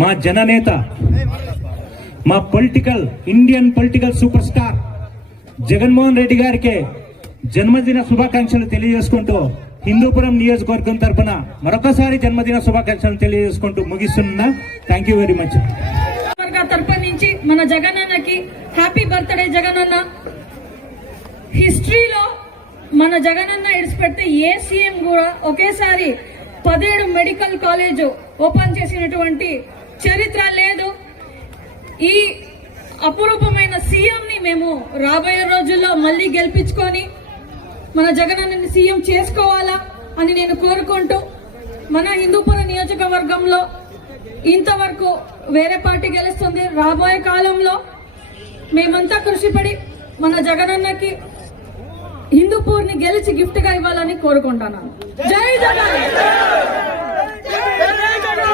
మా జననేత మా Indian political super star Jaganmohan Reddy గారికి జన్మదిన శుభాకాంక్షలు తెలియజేసుకుంటూ హిందూపురం నియోజకవర్గం తరఫున మరొకసారి జన్మదిన శుభాకాంక్షలు తెలియజేసుకుంటూ ముగిస్తున్నా. Thank you very much. తరఫు నుంచి మన జగనన్నకి హ్యాపీ బర్త్డే జగనన్న. హిస్టరీలో మన జగనన్న ఇడిచిపెడితే ఏ సీఎం కూడా ఒకేసారి 17 మెడికల్ కాలేజ్ ఓపెన్ చేసినటువంటి చరిత్ర లేదు. ఈ అపురూపమైన సీఎం ని మేము రాబోయే రోజుల్లో మళ్ళీ గెలిపించుకొని మన జగనన్నని సీఎం చేసుకోవాలా అని నేను కోరుకుంటూ, మన హిందూపురం నియోజకవర్గంలో ఇంతవరకు వేరే పార్టీ గెలుస్తుంది. రాబోయే కాలంలో మేమంతా కృషిపడి మన జగనన్నకి హిందూపూర్ ని గెలిచి గిఫ్ట్ గా ఇవ్వాలని కోరుకుంటున్నాను. జై జగన్.